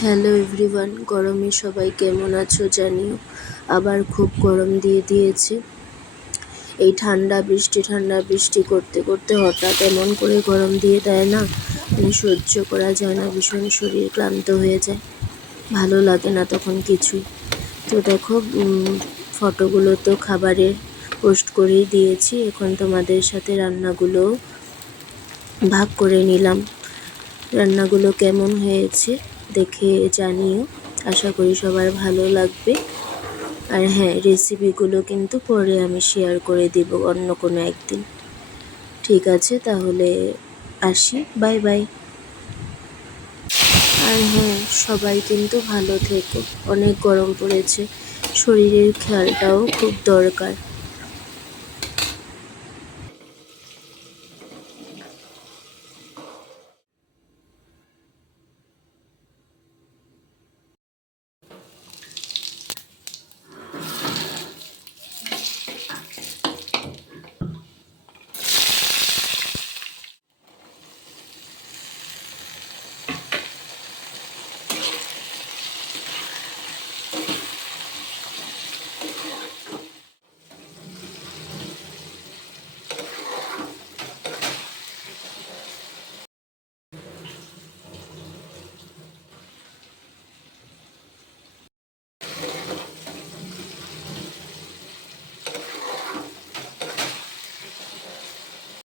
Hello everyone, গরমে সবাই কেমন আছো জানিও। আবার খুব গরম দিয়ে দিয়েছে। এই ঠান্ডা বৃষ্টি করতে করতে হঠাৎ এমন করে গরম দিয়ে দেয় না, মানে সহ্য করা যায় না। ভীষণ শরীর ক্লান্ত হয়ে যায়, ভালো লাগে না তখন কিছুই। তো দেখো, ফটোগুলো তো খাবারের পোস্ট করেই দিয়েছি। এখন তোমাদের সাথে রান্নাগুলো ভাগ করে নিলাম। রান্নাগুলো কেমন হয়েছে দেখে জানিও, আশা করি সবার ভালো লাগবে। আর হ্যাঁ, রেসিপিগুলো কিন্তু পরে আমি শেয়ার করে দেব অন্য কোনো একদিন। ঠিক আছে, তাহলে আসি, বাই বাই। আর হ্যাঁ, সবাই কিন্তু ভালো থেকো। অনেক গরম পড়েছে, শরীরের খেয়ালটাও খুব দরকার।